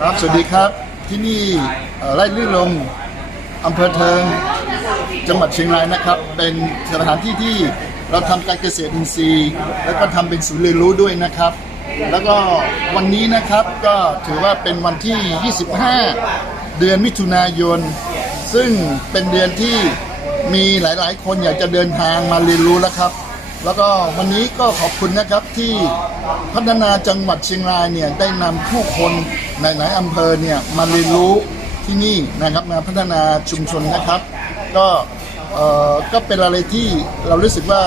ครับ สวัสดีครับ ที่นี่เอ่อไร่ลื่นลมอำเภอเทิง จังหวัดเชียงรายนะครับ เป็นสถานที่ที่เราทำการเกษตรอินทรีย์ แล้วก็ทำเป็นศูนย์เรียนรู้ด้วยนะครับ แล้วก็วันนี้นะครับก็ถือว่าเป็นวันที่ 25 เดือนมิถุนายน ซึ่งเป็นเดือนที่มีหลาย ๆ คนอยากจะเดินทางมาเรียนรู้แล้วครับ แล้วก็วันนี้ก็ขอบคุณนะครับที่พัฒนาจังหวัดเชียงรายเนี่ยได้นำผู้คน หลาย ๆอำเภอเนี่ยมาเรียนรู้ที่นี่นะครับมาพัฒนาชุมชนนะครับ ก็เอ่อก็เป็นอะไรที่เรารู้สึกว่า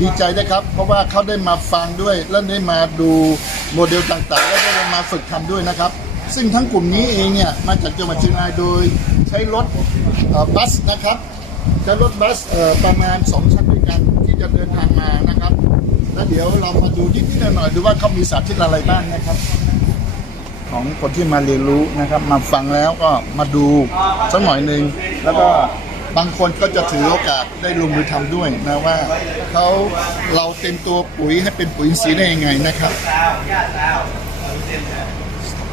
ดีใจนะครับ เพราะว่าเขาได้มาฟังด้วย และได้มาดูโมเดลต่างๆ และได้มาฝึกทำด้วยนะครับ ซึ่งทั้งกลุ่มนี้เองเนี่ยมาจากจังหวัดเชียงรายโดยใช้รถเอ่อบัสนะครับใช้รถบัสเอ่อประมาณ 2 ชั้นด้วยกันที่จะเดินทางมานะครับ แล้วเดี๋ยวเรามาดูนิดๆหน่อยๆดูว่าเขามีสาธิตอะไรบ้างนะครับ ของคนที่มาเรียนรู้นะครับ มาฟังแล้วก็มาดูสักหน่อยหนึ่งแล้วก็บางคนก็จะถือโอกาสได้ลงมือทำด้วยนะว่าเขาเราเต็มตัวปุ๋ยให้เป็นปุ๋ยอินทรีย์ได้ยังไงนะครับ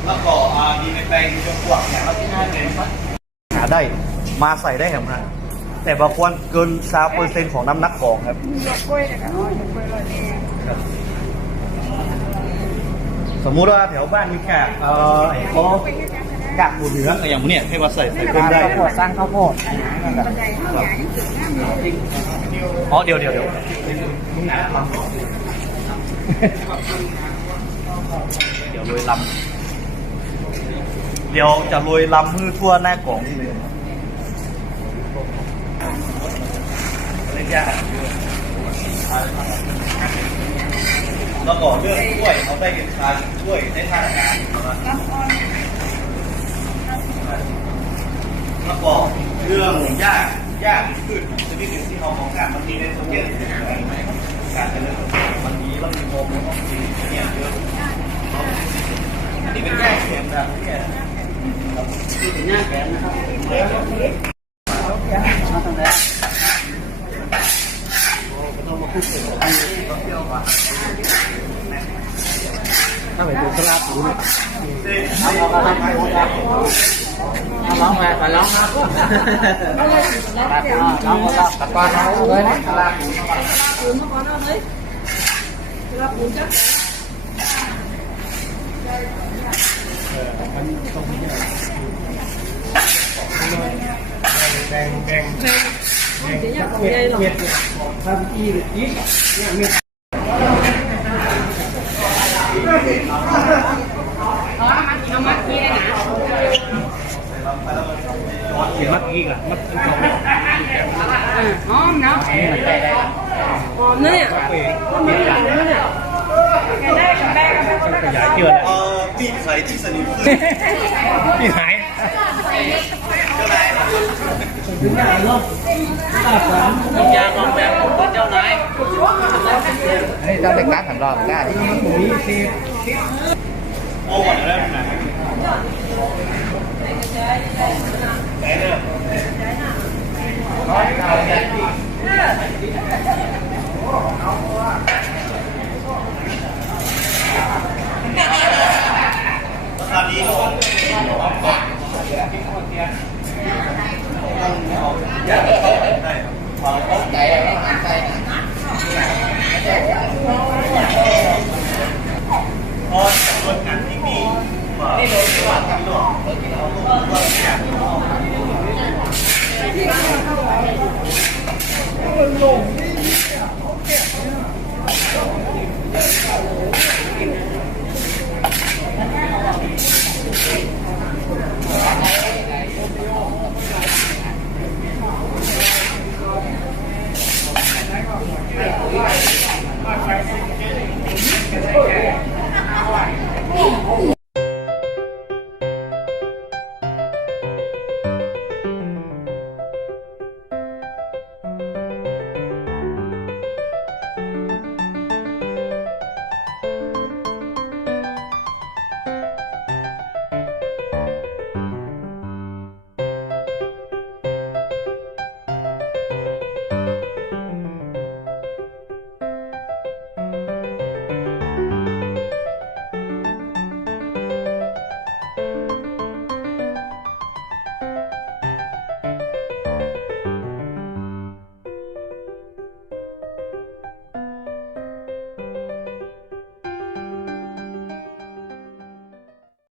แล้วก็อ่าดีในแปลงดีจนพวกเนี่ยเราที่ห้าเดือนหาได้มาใส่ได้ครับนะแต่บางคนเกินสาเปอร์เซ็นต์ของน้ำหนักของครับ สมมุติว่าแถวบ้านมีแขกเอ่อเขากากหมูเหลืองอะไรอย่างเนี้ยให้มาใส่ใส่เพิ่มได้ข้าวโพดสร้างข้าวโพดอ๋อเดี๋ยวเดี๋ยวเดี๋ยวเดี๋ยวโรยลำเดี๋ยวจะโรยลำมือทั่วหน้ากล่องเลยเล่นยาก แล้วก็เรื่องกล้วยเอาไปเก็บทานกล้วยในทางอาหารแล้วก็เรื่องยากยากพืชชนิดหนึ่งที่เรามองกันมันมีในโซเชียลการเจริญมันมีแล้วมีโมมันต้องมีเนี่ยเยอะอันนี้เป็นแก้เขียนแบบแก้เป็นแก้แขนนะครับ ถ้าไปดูสลับดูเนี่ยร้องมาร้องมาร้องมาตะกอนร้องเลยนะ สลับเขียนมัดอีกอะมัดทั้งสองหอมเนาะหอมเนี่ยก็มีหลังเนี่ยได้กันได้กั นได้ ขยายเชื่อเลยเออปีกไข่ที่สนิทพี่หาย ยาลองแบบเป็นเจ้านาย นี่ต้องเป็นการสำรองได้ โอ้ก่อนแล้วนะไหนเนี่ยราคาดีก็ Oh.